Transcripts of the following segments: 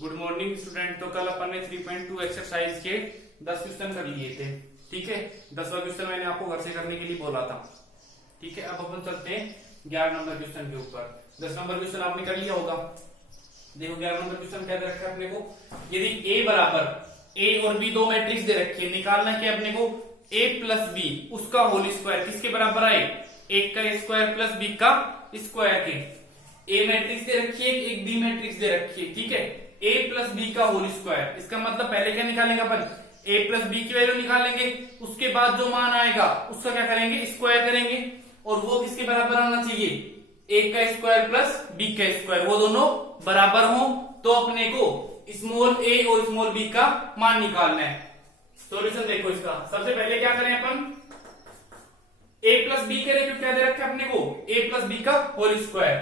Good morning student. तो कल अपन ने 3.2 एक्सरसाइज के 10 क्वेश्चन कर लिए थे। ठीक है, 10वां क्वेश्चन मैंने आपको घर से करने के लिए बोला था। ठीक है, अब अपन चलते हैं 11 नंबर क्वेश्चन के ऊपर। 10 नंबर क्वेश्चन आपने कर लिया होगा। देखो 11 नंबर क्वेश्चन क्या दे रखा है अपने को। यदि ए बराबर ए और बी दो मैट्रिक्स दे रखे हैं, निकालना क्या अपने को ए प्लस बी उसका होल स्क्वायर किसके बराबर आए, एक का स्क्वायर प्लस बी का स्क्वायर के। ए मैट्रिक्स दे रखी है, एक बी मैट्रिक्स दे रखी है। ठीक है, ए प्लस बी का होल स्क्वायर, इसका मतलब पहले क्या निकालेंगे अपन, ए प्लस बी की वैल्यू निकालेंगे, उसके बाद जो मान आएगा उसका क्या करेंगे, स्क्वायर करेंगे। और वो किसके बराबर आना चाहिए, ए का स्क्वायर प्लस बी का स्क्वायर, वो दोनों बराबर हो तो अपने को स्मॉल ए और स्मॉल बी का मान निकालना है। सॉल्यूशन देखो इसका। सबसे पहले क्या करें अपन, ए प्लस बी करें, क्यों क्या दे रखा है अपने को, ए प्लस बी का होल स्क्वायर।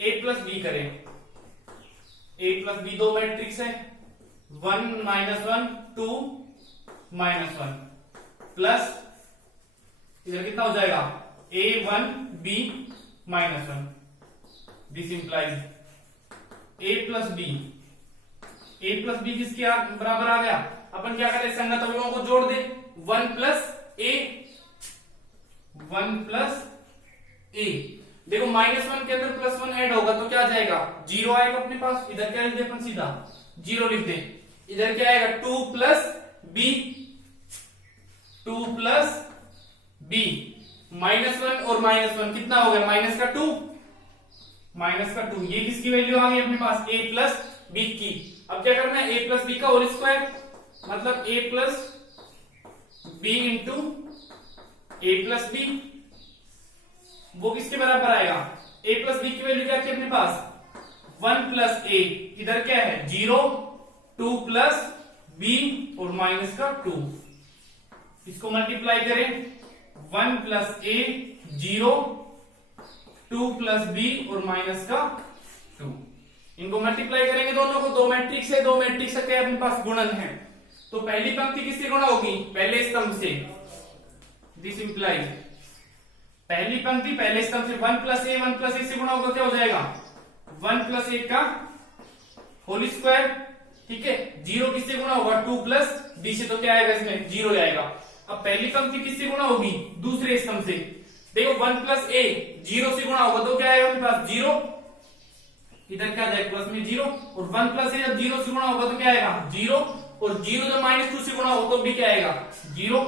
ए प्लस बी करें, ए प्लस बी दो मैट्रिक्स है, 1 -1 2 -1 प्लस इधर कितना हो जाएगा, A1 B -1। This implies A plus B, A plus B किसके बराबर आ गया। अपन क्या करें, संगत अवयवों को जोड़ दे, 1 + a 1 + a। देखो -1 के अंदर +1 ऐड होगा तो क्या जाएगा, 0 आएगा अपने पास। इधर क्या लिख दे अपन, सीधा 0 लिख दे। इधर क्या आएगा, 2 + b 2 + b -1 और -1 कितना हो गया, -2 ये किसकी वैल्यू आ गई अपने पास, a प्लस b की। अब क्या करना है, a प्लस बी का होल स्क्वायर, मतलब a plus b into a plus B, वो किसके बराबर आएगा, a प्लस बी की वैल्यू क्या थी अपने पास, 1 + a, इधर क्या है 0 2 + b और -2। इसको मल्टीप्लाई करें, 1 + a 0 2 + b और -2। इनको मल्टीप्लाई करेंगे दोनों को, दो मैट्रिक्स है, दो मैट्रिक्स का अपने पास गुणन है। तो पहली पंक्ति किससे गुणा होगी, पहले स्तंभ से। दिस इंप्लाइज पहली पंक्ति पहले स्तंभ से 1 + a 1 + a से गुणा होगा, क्या हो जाएगा 1 + a का होल स्क्वायर। ठीक है, 0 किससे गुणा होगा, 2 + b से, तो क्या आएगा इसमें 0 आएगा। अब पहली पंक्ति किससे गुणा होगी, दूसरे स्तंभ से। देखो 1 + a 0 से गुणा होगा तो क्या आएगा अपने पास 0, इधर क्या जाएगा प्लस में 0, और 1 + a जब 0 से गुणा होगा तो क्या आएगा 0, और 0 जब -2 से गुणा होगा तो भी क्या आएगा 0।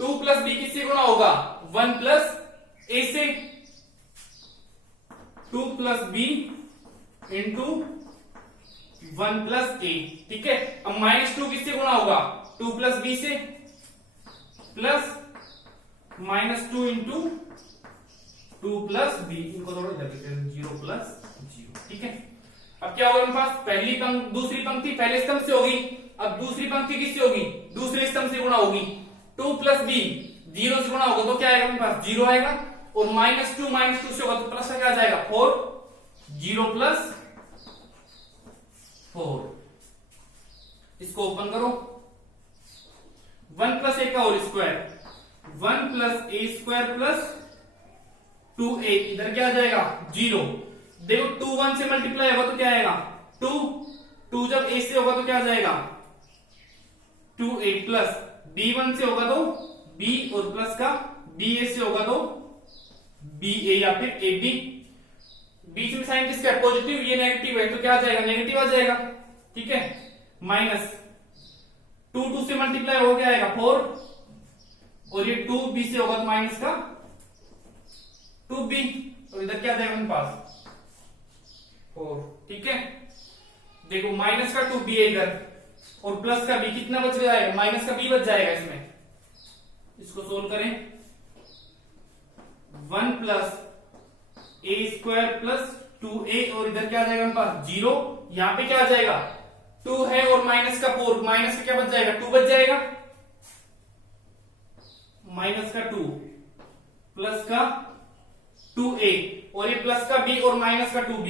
2 + b किससे गुणा होगा, 1 + a से, 2 + b इंटू 1 + a। ठीक है, अब -2 किससे गुणा होगा, 2 + b से, प्लस -2 इंटू 2 + b, इनको थोड़ा इधर लिखते हैं 0 + 0। ठीक है, अब क्या होगा मेरे पास, पहली दूसरी पंक्ति पहले स्तंभ से होगी, अब दूसरी पंक्ति किससे होगी, दूसरे स्तंभ से गुणा होगी। 2 + b 0 से गुणा होगा तो क्या आएगा मेरे पास 0 आएगा, और -2 से होगा तो प्लस का क्या आ जाएगा 4, 0 + 4। इसको ओपन करो, 1 + a का होल स्क्वायर, 1 + a² + 2a, इधर क्या आ जाएगा 0। देखो 2 1 से मल्टीप्लाई होगा तो क्या आएगा 2 जब a से होगा तो क्या आ जाएगा 2a, प्लस b 1 से होगा तो b, और प्लस का ba से होगा तो ba या फिर ab। बीच में साइन किसका है, पॉजिटिव, ये नेगेटिव है तो क्या आ जाएगा, नेगेटिव आ जाएगा। ठीक है, -2 2 से मल्टीप्लाई हो गया आएगा 4, और ये 2 b से होगा तो माइनस का 2b, और इधर क्या जाएगा मेरे पास 4। ठीक है, देखो का 2b है इधर, और प्लस का b कितना बच जाएगा, का b बच जाएगा इसमें। इसको सोल्व करें, 1 + a² + 2a, और इधर क्या आ जाएगा मेरे पास 0, यहां पे क्या आ जाएगा 2 है और का 4, माइनस का क्या बच जाएगा 2 बच जाएगा, का 2 प्लस का 2a, और ये प्लस का b और माइनस का 2b,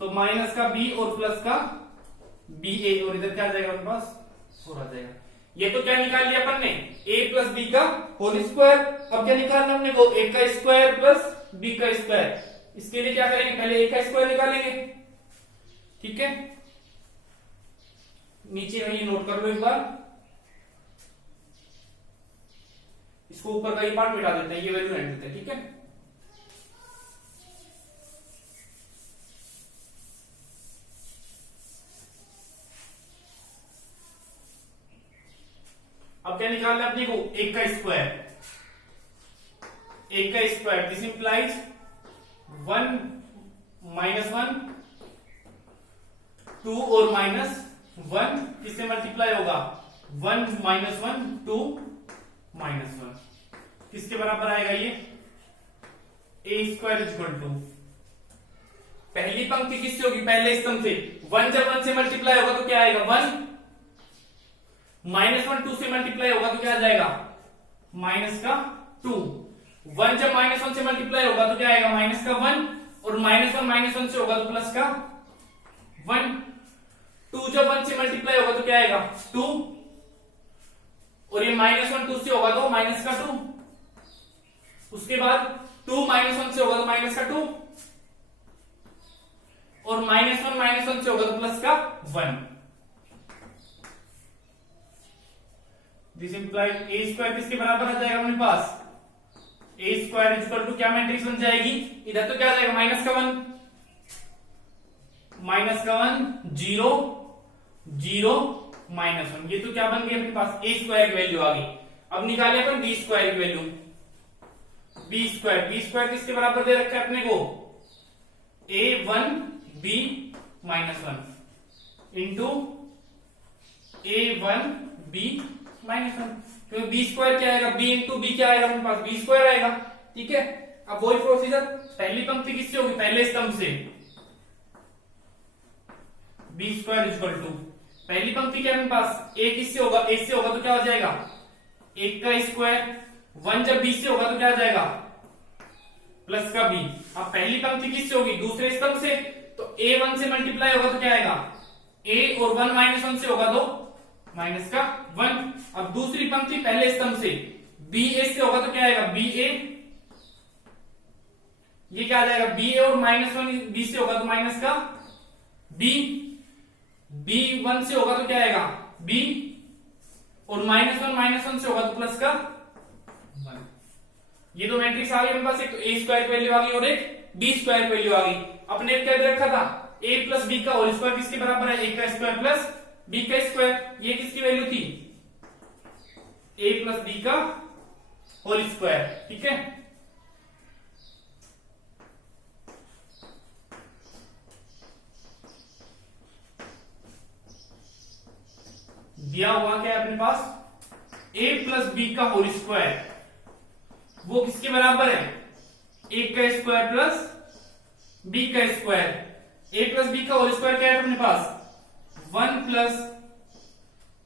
तो माइनस का b और प्लस का ba, और इधर क्या आ जाएगा अपने पास 4 आ जाएगा। ये तो क्या निकाल लिया अपन ने, a + b का होल स्क्वायर। अब क्या निकालना हमने को, a का स्क्वायर प्लस b का स्क्वायर। इसके लिए क्या करेंगे, पहले a का स्क्वायर निकालेंगे। ठीक है, नीचे में ये नोट कर लो एक बार, इसको ऊपर का ये पार्ट मिटा देते हैं, ये वैल्यू रहने देते हैं। ठीक है, अब क्या निकालना है अपने को, एक का स्क्वायर, एक का स्क्वायर, दिस इंप्लाइज 1 -1 2 और -1 किससे मल्टीप्लाई होगा, 1 -1 2 -1 किसके बराबर आएगा ये, ए स्क्वायर इक्वल टू, पहली पंक्ति किससे होगी, पहले स्तंभ से, 1 जब 1 से मल्टीप्लाई होगा तो क्या आएगा 1, -1 2 से मल्टीप्लाई होगा तो क्या आ जाएगा माइनस का 2, 1 जब -1 से मल्टीप्लाई होगा तो क्या आएगा माइनस का 1, और -1 -1 से होगा तो प्लस का 1, 2 जब 1 से मल्टीप्लाई होगा तो क्या आएगा 2, और ये -1 2 से होगा तो माइनस का 2, उसके बाद 2 -1 से होगा तो माइनस का 2, और -1 से होगा तो प्लस का 1। दिस इंप्लाइज ए स्क्वायर किसके बराबर आ जाएगा अपने पास, ए स्क्वायर इक्वल टू क्या मैट्रिक्स बन जाएगी, इधर तो क्या आ जाएगा माइनस का 1 0 0 -1, ये तो क्या बन गई अपने पास ए स्क्वायर की वैल्यू आ गई। अब निकाले अपन बी स्क्वायर की वैल्यू, बी स्क्वायर किसके बराबर दे रखा है अपने को, a1 b -1 into a1 b -1, क्योंकि बी स्क्वायर क्या आएगा, बी इंटू बी क्या आएगा अपने पास, बी स्क्वायर आएगा। ठीक है, अब वही प्रोसीजर, पहली पंक्ति किससे होगी, पहले स्तंभ से, बी स्क्वायर इक्वल टू, पहली पंक्ति क्या अपने पास, ए किससे होगा, ए से होगा तो क्या हो जाएगा 1 का स्क्वायर, 1 जब बी से होगा तो क्या आ जाएगा प्लस का बी। अब पहली पंक्ति किससे होगी, दूसरे स्तंभ से, तो a1 से मल्टीप्लाई होगा तो क्या आएगा a, और 1 -1 से होगा तो माइनस का 1। अब दूसरी पंक्ति पहले स्तंभ से, बी ए से होगा तो क्या आएगा बी ए, ये क्या आ जाएगा बी ए, और -1 बी से होगा तो माइनस का बी, b1 से होगा तो क्या आएगा b, और -1 से होगा तो प्लस का 1। ये दो मैट्रिक्स आ गई मेरे पास, एक तो ए स्क्वायर की वैल्यू आ गई और एक बी स्क्वायर की वैल्यू आ गई। अपने क्या दे रखा था, a प्लस बी का होल स्क्वायर किसके बराबर है, a का स्क्वायर प्लस b का स्क्वायर, ये किसकी वैल्यू थी a प्लस b का होल स्क्वायर। ठीक है, दिया हुआ क्या है अपने पास, a प्लस बी का होल स्क्वायर, वो किसके बराबर है, a का स्क्वायर प्लस b का स्क्वायर। a प्लस बी का होल स्क्वायर क्या है अपने पास, 1 plus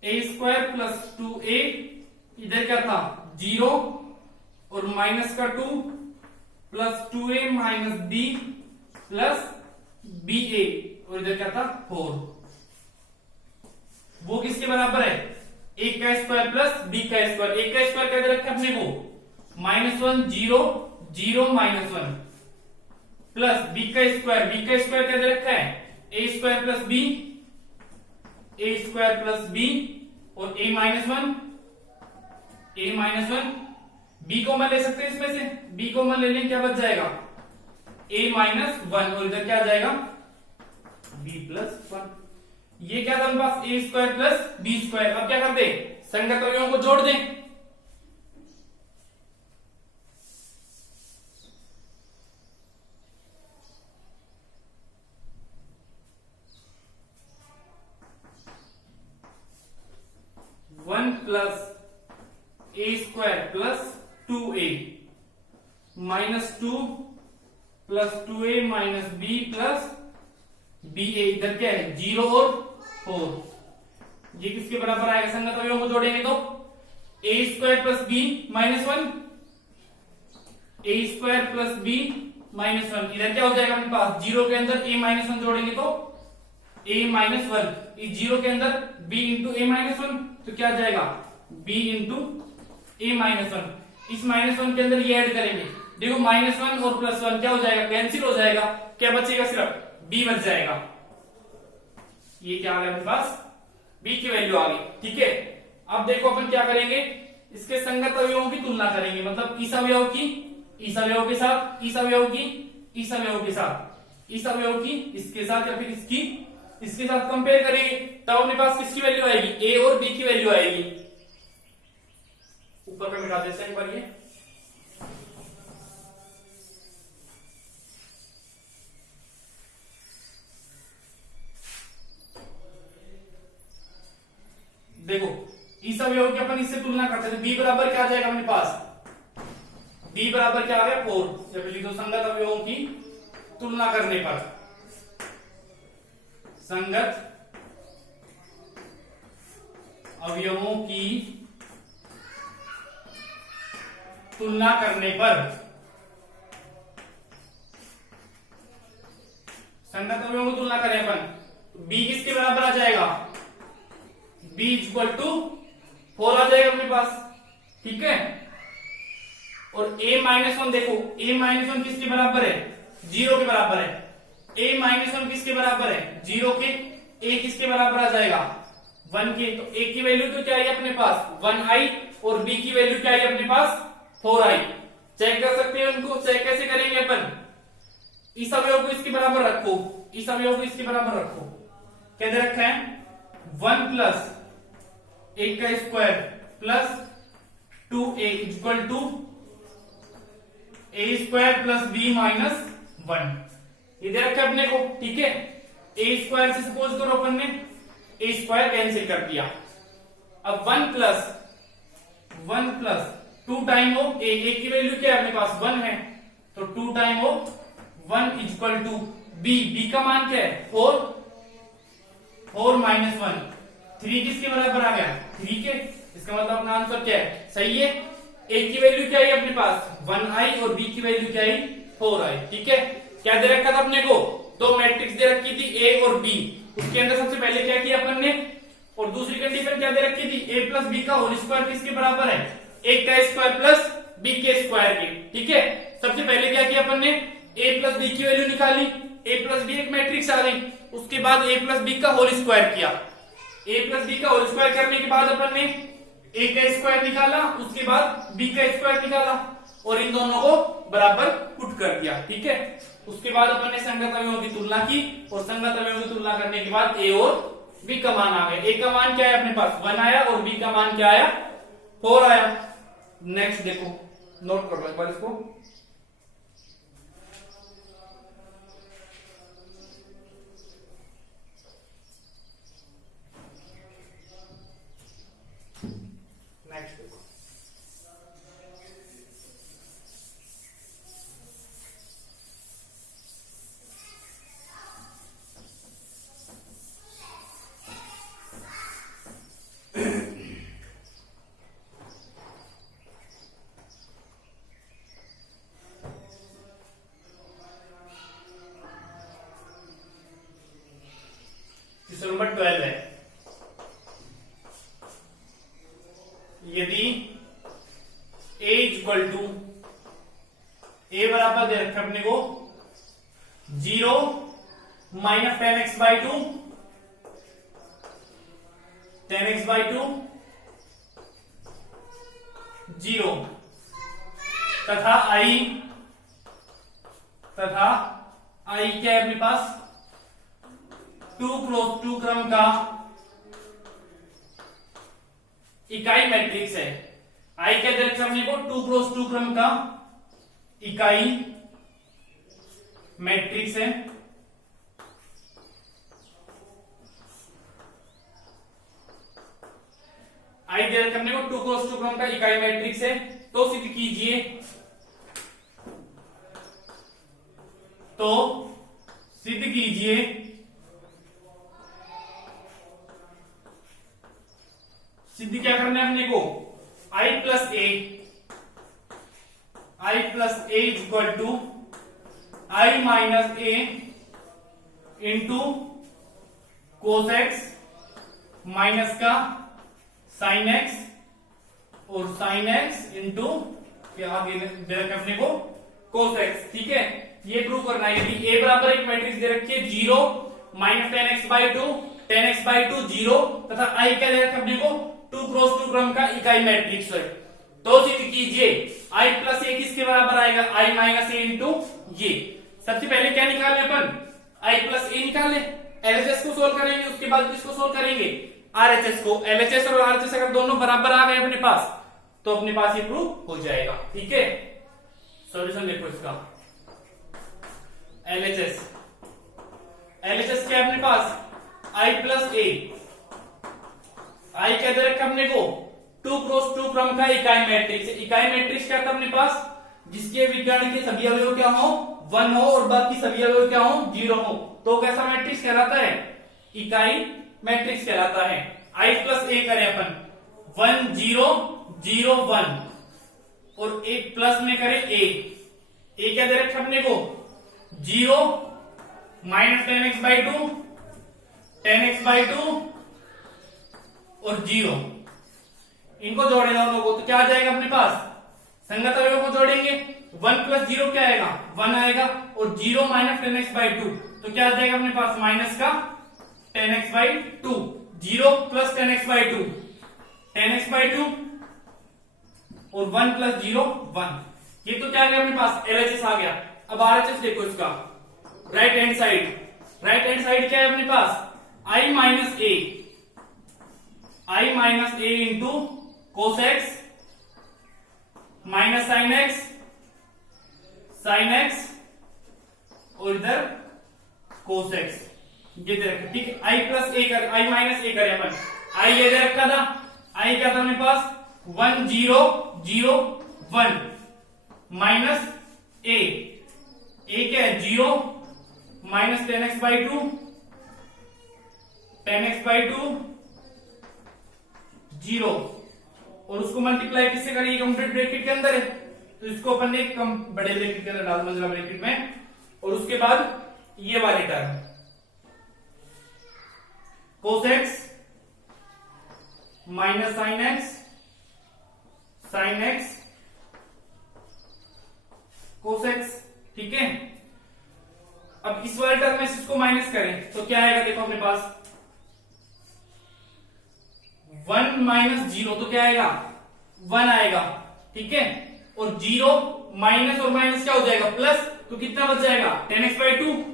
a square plus 2a, इधर क्या था 0, और माइनस का 2 plus 2a minus b plus ba, और इधर क्या था 4, वो किसके बराबर है, a का स्क्वायर प्लस b का स्क्वायर। a का स्क्वायर क्या दे रखा है अपने को, -1 0 0 -1 प्लस b का स्क्वायर क्या दे रखा है, a square plus b, a square plus b, और a -1 b को मैं ले सकते हैं इसमें से, b को मैं ले लें, क्या बच जाएगा a -1, और इधर क्या आ जाएगा b प्लस 1। ये क्या था हमारे पास, a square plus b square. अब क्या करते, संगत अवयवों को जोड़ दें, one plus a square plus 2a -2 plus 2a minus b plus ba, इधर क्या है 0 और 4, ये किसके बराबर आएगा, संगत अवयवों को जोड़ेंगे तो a square plus b -1, a square plus b -1, इधर क्या हो जाएगा अपने पास, 0 के अंदर a -1 जोड़ेंगे तो a -1, इस 0 के अंदर b इंटू a -1, तो क्या आ जाएगा b इंटू a -1, इस -1 के अंदर ये ऐड करेंगे, देखो -1 और +1 क्या हो जाएगा, कैंसिल हो जाएगा, क्या बचेगा, सिर्फ b बच जाएगा। ये क्या आ गया अपने पास, बी की वैल्यू आ गई। ठीक है, अब देखो अपन क्या करेंगे, इसके संगत अवयवों की तुलना करेंगे, मतलब इस अवयव की इस अवयव के साथ, इस अवयव की इस अवयव के साथ, इस अवयव की इसके साथ, या फिर इसकी इसके साथ कंपेयर करेंगे, तब अपने पास किसकी वैल्यू आएगी, ए और बी की वैल्यू आएगी। ऊपर का मिटा देते हैं एक बार ये, देखो इस अवयव की अपन इससे तुलना करते हैं, बी बराबर क्या आ जाएगा अपने पास, बी बराबर क्या आ गया 4, या फिर लिखो संगत अवयवों की तुलना करने पर, संगत अवयवों की तुलना करने पर, संगत अवयवों की तुलना करें अपन, बी किसके बराबर आ जाएगा, b इक्वल टू 4 आ जाएगा अपने पास। ठीक है, और a-1 देखो, a-1 किसके बराबर है, 0 के बराबर है, a-1 किसके बराबर है, 0 के, a किसके बराबर आ जाएगा 1 के, तो a की वैल्यू तो क्या है अपने पास 1i, और b की वैल्यू क्या है अपने पास 4i। चेक कर सकते हैं उनको, चेक कैसे करेंगे अपन, इस अवयव को इसके बराबर रखो, इस अवयव को इसके बराबर रखो, क्या दे रखा है 1 प्लस a का square plus 2a equal to a square plus b minus 1, ये दे रखा है अपने को। ठीक है, a स्क्वायर से सपोज करो अपन ने a स्क्वायर कैंसिल कर दिया, अब 1 प्लस 2 टाइम हो a की वैल्यू क्या है अपने पास 1 है, तो 2 टाइम हो 1 इक्वल टू b का मान क्या है 4 माइनस 1, 3 किसके बराबर आ गया 3 के, इसका मतलब अपना आंसर क्या है, सही है। a की वैल्यू क्या है अपने पास 1i, और b की वैल्यू क्या है 4i। ठीक है, क्या दे रखा था अपने को, दो मैट्रिक्स दे रखी थी a और b, उसके अंदर सबसे पहले क्या किया अपन ने, और दूसरी कंडीशन क्या दे रखी थी, a प्लस बी का होल स्क्वायर किसके बराबर है, a का स्क्वायर प्लस b के स्क्वायर के। ठीक है, सबसे पहले क्या किया अपन ने, a प्लस बी की वैल्यू निकाली, a प्लस बी एक मैट्रिक्स आ गई, उसके बाद a प्लस बी का होल स्क्वायर किया, a प्लस बी का होल स्क्वायर करने के बाद अपन ने a का स्क्वायर निकाला, उसके बाद b का स्क्वायर निकाला, और इन दोनों को बराबर पुट कर दिया। ठीक है, उसके बाद अपन ने संगत अवयवों की तुलना की, और संगत अवयवों की तुलना करने के बाद a और b का मान आ गया, a का मान क्या है अपने पास 1 आया, और b का मान क्या आया 4 आया। नेक्स्ट देखो, नोट कर लो एक बार इसको, नेक्स्ट देखो, नंबर 12 है, यदि a इक्वल टू, a बराबर दे रखा अपने को 0 माइनस 10x/2, 10x/2 0, तथा i क्या है अपने पास 2x2 क्रम का इकाई मैट्रिक्स है। i क्या दे रखा हमने को 2x2 क्रम का इकाई मैट्रिक्स है, i दे रखा हमने को 2x2 क्रम का इकाई मैट्रिक्स है, तो सिद्ध कीजिए, सिद्ध क्या करना है अपने को, i plus a equal to i minus a into cos X minus का साइन एक्स, और साइन एक्स इंटू क्या आगे दे रखा अपने को कोस एक्स। ठीक है, ये प्रूव करना है, यदि a बराबर एक मैट्रिक्स दे रखी है 0 माइनस 10x/2 10x/2 0 तथा i क्या दे रखा है अपने को 2x2 क्रम का इकाई मैट्रिक्स है। तो सिद्ध कीजिए i प्लस a किसके बराबर आएगा, i माइनस a इंटू ये। सबसे पहले क्या निकाले अपन, i प्लस a निकाले, LHS को सोल्व करेंगे, उसके बाद किसको सोल्व करेंगे, RHS को। LHS और RHS अगर दोनों बराबर आ गए अपने पास तो अपने पास ये प्रूफ हो जाएगा। ठीक है, सॉल्यूशन देखो इसका। LHS क्या है अपने पास, i प्लस a, i क्या दे रखा हमने को 2x2 क्रम का इकाई मैट्रिक्स। इकाई मैट्रिक्स क्या था अपने पास, जिसके विकर्ण के सभी अवयव क्या हो 1 हो और बाकी सभी अवयव क्या हो 0 हो, तो कैसा मैट्रिक्स कहलाता है, इकाई मैट्रिक्स कहलाता है। i प्लस a करें अपन 1 0 0 1 और एक प्लस में करें a क्या दे रखा हमने को 0 माइनस 10x/2 10x/2 और 0, इनको जोड़े दोनों को तो क्या आ जाएगा अपने पास, संगत अवयवों को जोड़ेंगे 1 प्लस 0 क्या आएगा 1 आएगा और 0 माइनस 10x/2 तो क्या आ जाएगा अपने पास माइनस का 10x/2, 0 प्लस 10x/2 10x/2 और 1 प्लस 0 1, ये तो क्या आ गया अपने पास LHS आ गया। अब RHS देखो इसका, राइट हैंड साइड क्या है अपने पास i minus a into cos x minus sin x और इधर cos x, ये दे रखा। ठीक है, i प्लस a कर i माइनस a करें अपन, i ये दे रखा था, i क्या था अपने पास 1 0 0 1 माइनस a क्या है 0 माइनस 10x/2 0 और उसको मल्टीप्लाई किससे करेंगे, कंप्लीट ब्रैकेट के अंदर है तो इसको अपन ने कम बड़े ब्रैकेट के अंदर डाल, मंजिला ब्रैकेट में, और उसके बाद ये वाले term cos x minus sin x cos x। ठीक है, अब इस वाले टर्म में इसको माइनस करें तो क्या आएगा, देखो अपने पास 1 माइनस 0 तो क्या आएगा 1 आएगा। ठीक है, और 0 माइनस और माइनस क्या हो जाएगा प्लस, तो कितना बच जाएगा 10x/2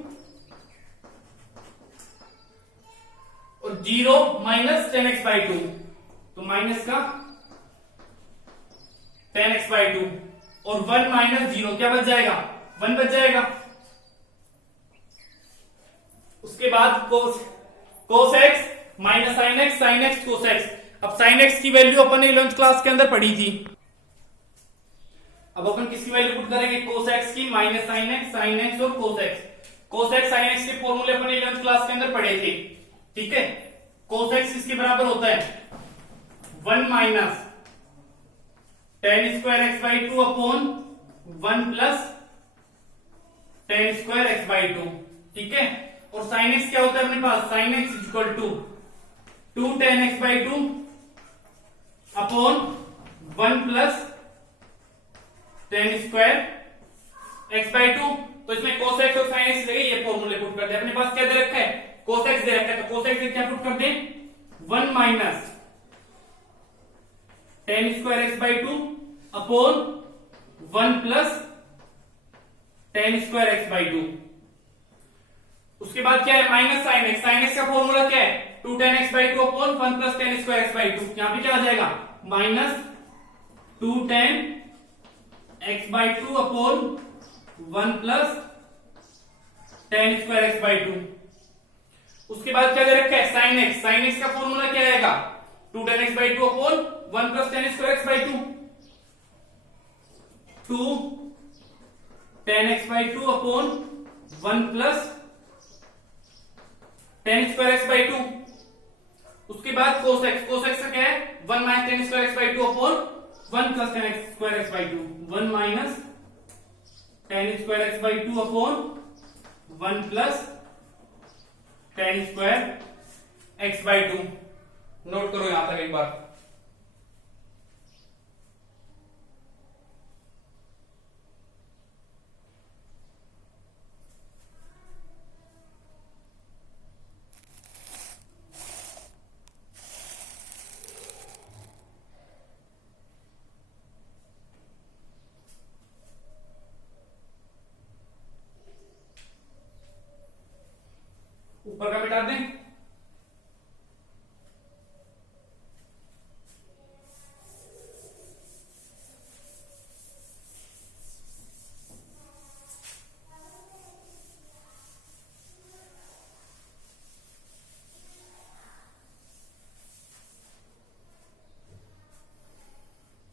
और 0 माइनस 10x/2 तो माइनस का 10x/2 और 1 माइनस 0 क्या बच जाएगा 1 बच जाएगा। उसके बाद cos x minus sin x cos x। अब sin x की वैल्यू अपन ने 11th क्लास के अंदर पढ़ी थी, अब अपन किसकी वैल्यू पुट करेंगे cos x की माइनस sin x और cos x sin x के फॉर्मूले अपन 11th क्लास के अंदर पढ़े थे। ठीक है, cos x इसके बराबर होता है 1 minus tan² x/2 upon 1 plus tan² x/2। ठीक है, और sin x क्या होता है अपने पास, sin x equal to 2 tan x/2 upon 1 plus tan² x/2। तो इसमें cos x और sin x लगे, ये फॉर्मूले पुट करते हैं। अपने पास क्या दे रखा है cos x दे रखा है, तो cos x क्या पुट करते हैं 1 minus tan² x/2 upon 1 plus tan² x/2। उसके बाद क्या है माइनस sin x का फॉर्मूला क्या है 2 tan x/2 upon 1 plus tan² x/2। यहां पे क्या आ जाएगा minus 2 tan x/2 upon 1 plus tan² x/2। उसके बाद क्या दे रखा है sin x का फॉर्मूला क्या आएगा 2 tan x/2 upon 1 plus tan² x/2। 2 tan x/2 upon 1 plus tan² x/2। उसके बाद cos x का क्या है 1 minus tan² x/2 upon 1 plus tan² x/2। 1 minus tan² x/2 upon 1 plus tan² x/2। Note करो यहां तक एक बार। ऊपर का मिटा दें।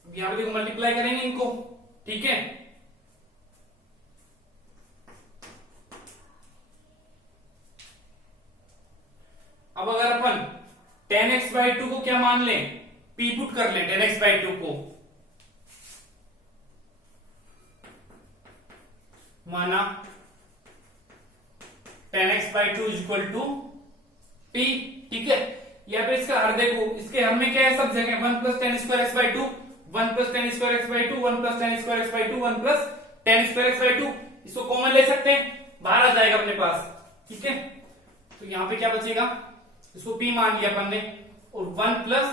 यहां पे देखो मल्टीप्लाई करेंगे इनको, ठीक है। अब अगर अपन tan x/2 को क्या मान लें, p पुट कर ले tan x/2 को, माना tan x/2 equal to p, ठीक है। यहाँ पे इसका हर देखो, इसके हर में क्या है, सब जगह 1 plus tan square x/2, 1 plus tan square x/2, 1 plus tan square x/2, 1 plus tan square x/2, इसको कॉमन ले सकते हैं, बाहर आ जाएगा अपने पास, ठीक है। तो यहाँ पे क्या बचेगा, इसको p मान लिया अपन ने, और 1 प्लस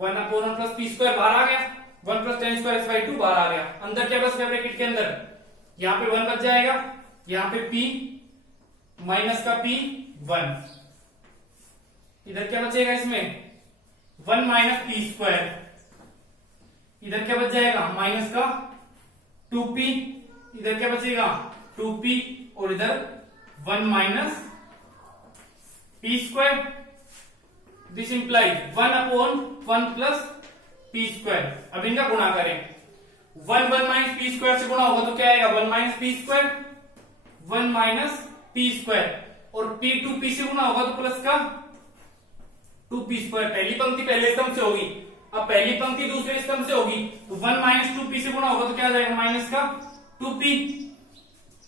1/1 प्लस p स्क्वायर बाहर आ गया, 1 प्लस tan स्क्वायर x/2 बाहर आ गया, अंदर क्या बच गया ब्रैकेट के अंदर, यहाँ पे 1 बच जाएगा, यहाँ पे p माइनस का p 1, इधर क्या बचेगा, इसमें 1 माइनस p स्क्वायर, इधर क्या बच जाएगा, माइनस का 2p, इधर क्या बचेगा 2p, और इधर 1 minus p square. This implies 1/1 plus p square. अब इनका गुणा करें, 1 माइनस p स्क्वायर से गुणा होगा तो क्या आएगा, 1 minus p square, 1 minus p square, और p 2p से गुणा होगा तो प्लस का 2p स्क्वायर। पहली पंक्ति पहले स्तंभ से होगी, अब पहली पंक्ति दूसरे स्तंभ से होगी, तो 1 माइनस 2p से गुणा होगा तो क्या आ जाएगा, माइनस का 2p,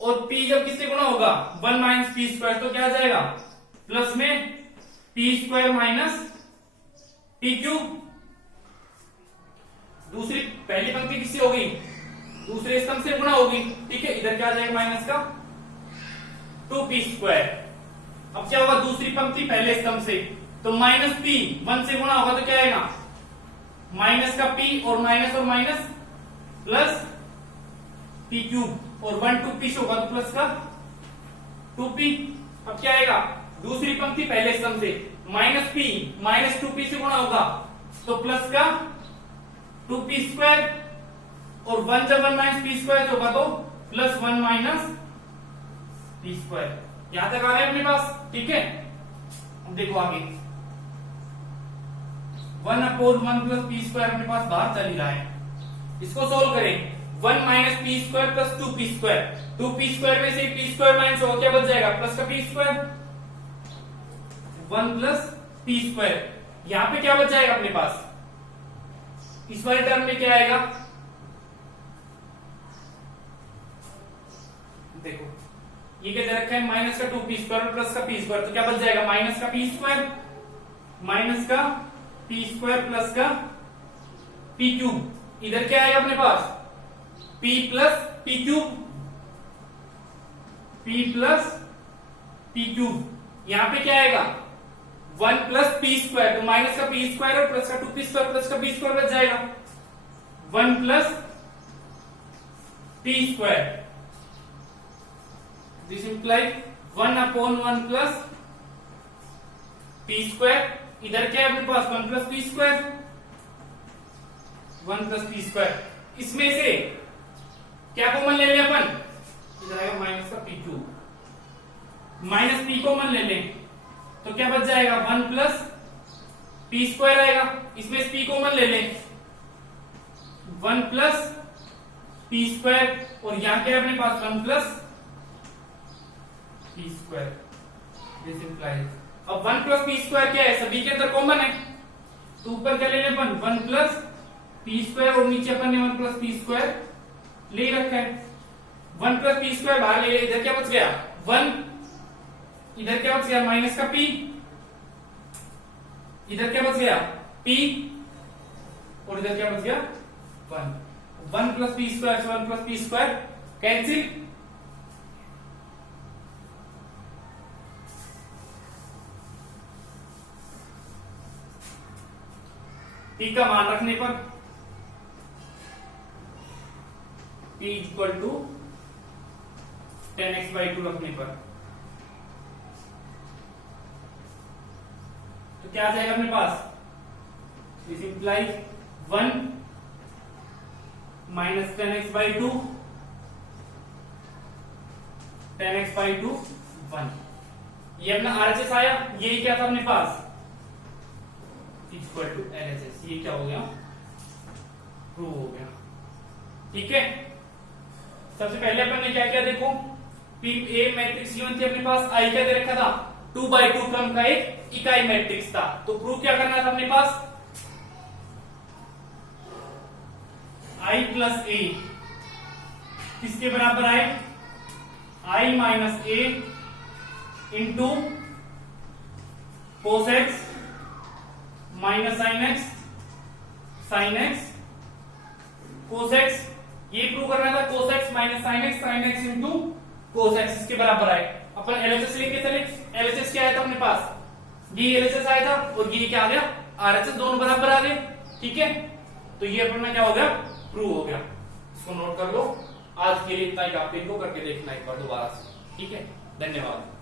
और p जब किससे गुणा होगा, 1 माइनस p स्क्वायर, तो क्या आ जाएगा, प्लस में p square minus p cube. दूसरी पहली पंक्ति किससे होगी, दूसरे स्तंभ से गुणा होगी, ठीक है। इधर क्या आ जाएगा, माइनस का 2p स्क्वायर। अब क्या होगा, दूसरी पंक्ति पहले स्तंभ से, तो माइनस p 1 से गुणा होगा तो क्या आएगा, माइनस का p, और माइनस प्लस p क्यूब, और 1 2p से होगा तो प्लस का 2p। अब क्या आएगा, दूसरी पंक्ति पहले स्तंभ से, माइनस p माइनस 2p से गुणा होगा तो प्लस का 2p स्क्वायर, और 1 जब 1 माइनस p स्क्वायर होगा तो प्लस 1 माइनस p स्क्वायर। यहां तक आ रहा है अपने पास, ठीक है। अब देखो आगे, 1/1 प्लस p स्क्वायर अपने पास बाहर चल ही रहा है, इसको सोल्व करें। 1 minus p square plus 2p square, 2p square में से p स्क्वायर माइनस होगा, क्या बच जाएगा, प्लस का p square, 1 plus p square. यहां पे क्या बच जाएगा अपने पास, इस वाले टर्म में क्या आएगा, देखो ये क्या दे रखा है, माइनस का 2p स्क्वायर और प्लस का p स्क्वायर, तो क्या बच जाएगा, माइनस का p स्क्वायर, माइनस का p स्क्वायर प्लस का p क्यूब। इधर क्या आएगा अपने पास, p plus p cube, p plus p cube. यहां पे क्या आएगा, 1 प्लस p स्क्वायर, तो माइनस का p स्क्वायर और प्लस का 2p स्क्वायर प्लस का p स्क्वायर बच जाएगा, 1 plus p square. This implies 1/1 plus p square. इधर क्या है अपने पास, 1 plus p square, 1 plus p square. इसमें से क्या कॉमन ले लें अपन, इधर आएगा माइनस का p cube, minus p common ले लें तो क्या बच जाएगा, 1 प्लस p स्क्वायर आएगा, इसमें से p कॉमन ले लें, 1 प्लस p स्क्वायर, और यहां क्या है अपने पास, 1 plus p square. This implies, अब 1 प्लस p स्क्वायर क्या है, सभी के अंदर कॉमन है, तो ऊपर क्या ले लें अपन, 1 प्लस p स्क्वायर, और नीचे अपन ने 1 प्लस p स्क्वायर ले रखा है। 1 प्लस p स्क्वायर बाहर ले, इधर क्या बच गया 1, इधर क्या बच गया माइनस का p, इधर क्या बच गया p, और इधर क्या बच गया 1। 1 प्लस p स्क्वायर से 1 plus p square cancel, p का मान रखने पर p equal to tan x/2 रखने पर क्या आ जाएगा अपने पास, this implies 1 minus 10x/2 10x/2 1। ये अपना RHS आया, यही क्या था अपने पास इक्वल टू LHS। ये क्या हो गया, प्रूव हो गया। ठीक है, सबसे पहले अपन ने क्या किया देखो, ए मैट्रिक्स यून थी अपने पास, आई क्या दे रखा था 2x2 क्रम का एक इकाई मैट्रिक्स था। तो प्रूव क्या करना था अपने पास, i प्लस ए किसके बराबर आए, i minus A into cos X minus sine x cos x. ये प्रूव करना था कोस X minus sign X into cos x इसके बराबर आए। अपन एलएचएस लेके चले, एलएचएस क्या आया था अपने पास, ये एलएचएस आया था और ये क्या आ गया आरएचएस, दोनों बराबर आ गए। ठीक है, तो ये अपना क्या हो गया, प्रूव हो गया। इसको नोट कर लो। आज के लिए इतना ही, आप इनको करके देखना एक बार दोबारा से। ठीक है, धन्यवाद।